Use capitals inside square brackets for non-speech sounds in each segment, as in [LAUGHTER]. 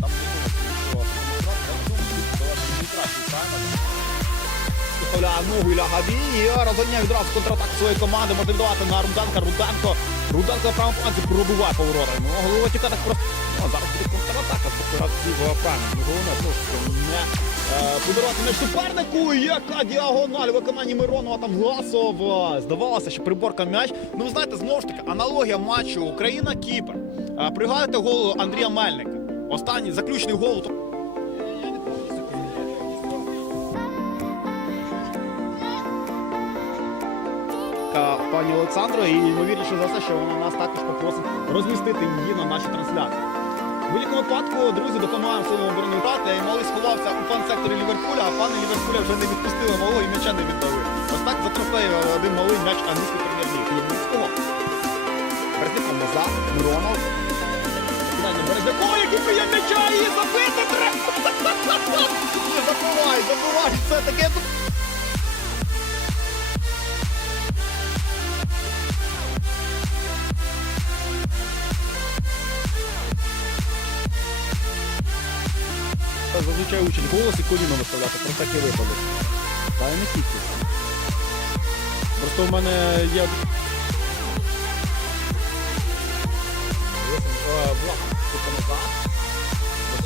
там не думаю, що Оля тобто, ногу лягаві. І відразу контратаку своєї команди. Мотивувати на Руданка. Руданко. Руданко на правому фланзі пробиває поворотами. Ну, Голова тіка так просто. Ну, зараз буде контратака. Тобто раз дівого правильно. Ну, головне, ну, що не е, подарувати меч супернику. Яка діагональ в виконанні Миронова там Гласова. Здавалося, що приборка м'яч. Ну, ви знаєте, знову ж таки, аналогія матчу Україна-Кіпр. Е, Пригадайте голову Андрія Мельник. Останній заключний гол. Пані Олександрою, і ймовірніше за все, що вона нас також попросить розмістити її на нашій трансляції. В будь-якому випадку, друзі, допомагаємо своєму оборону грати. І малий сховався у фан-секторі Ліверпуля, а пани Ліверпуля вже не відпустили малого і м'яча не віддали. Ось так затрофеїв один малий м'яч англійської прем'єр-ліги. Березняком назад, Миронов. Кидання Березнякова, який прийняв м'яча і забити треба! Забувай, забувай, це таке. Зазвичай учать голос і коліно виставляти, про такий випадок. Та й не тільки. Просто в мене є.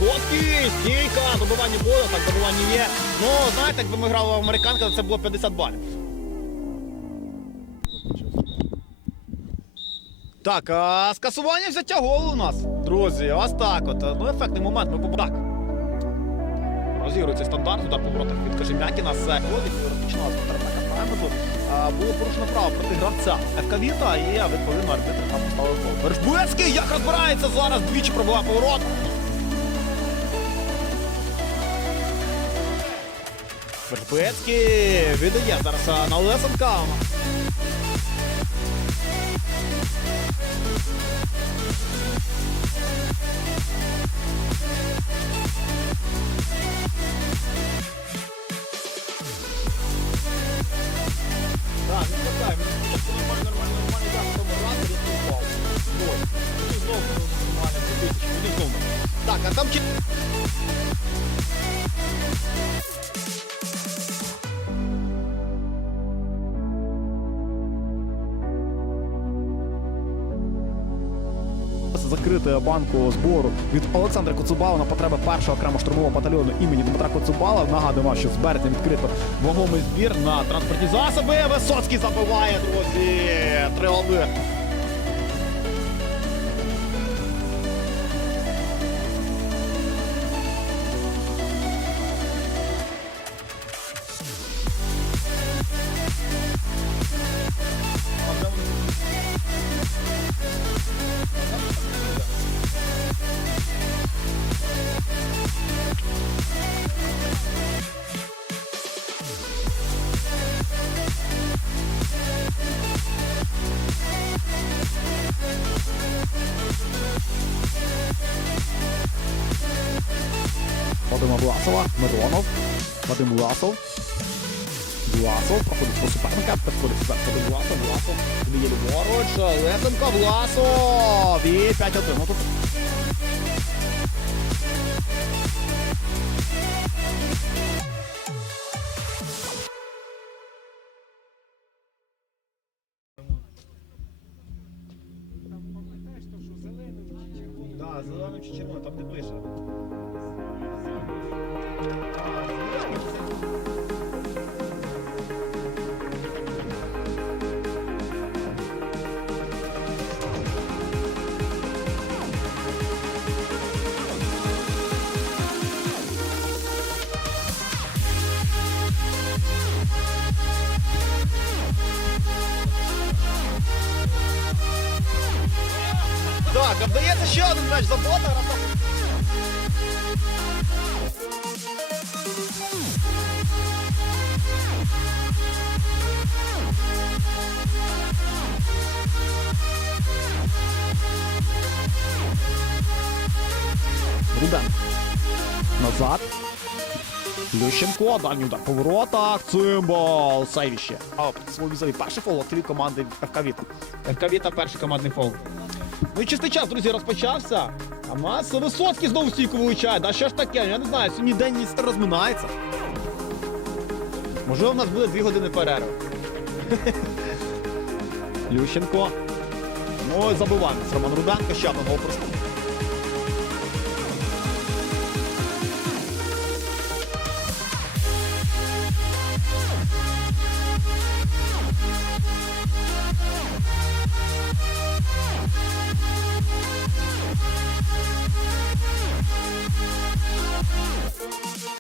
Висоцький, стійка, добивання буде, так добивання є. Ну, знаєте, якби ми грали в американка, то це було 50 балів. Так, а скасування взяття голу у нас. Друзі, ось так от. Ну, ефектний момент, ми побачимо. Так. Розігрується стандарт, удар по воротах від Кажем'якіна. З Клодік розпочиналась контратака Праймезу. Було порушено право проти гравця ФК Віта і відповідно арбітр там поставив гол. Бережбецький, як розбирається зараз, двічі пробиває поворот. Бережбецький віддає зараз а, на Лесенка. Так, не хватає, Закрити банку збору від Олександра Коцубала на потреби першого окремо штурмового батальйону імені Дмитра Коцубала. Нагадуємо, що з березня відкрито вагомий збір на транспортні засоби. Висоцький забиває, друзі. Три голи. Вадима Власова, Миронов, Вадим Власов. Власов проходить по суперника, підходить сюди Вадим Власов, Власов, віддає ліворуч, Лесенко, Власов і 5-1. Ну, тут зеленим чи червоним, там не пише. Так, вдається ще один м'яч за бота. Назад. Ющенко, дальній удар по воротах, цимбал, сейвіще. А свій візовий перший фол від команди ФК Віта. ФК Віта перший командний фол. Ну і чистий час, друзі, розпочався. А Мас Висоцький знову стійку вилучає. Да що ж таке? Я не знаю, сьогодні день містер розминається. Можливо, в нас буде дві години перерви. [LAUGHS] Ющенко. Ну, забиваємо. Роман Руденко, ще одного просто.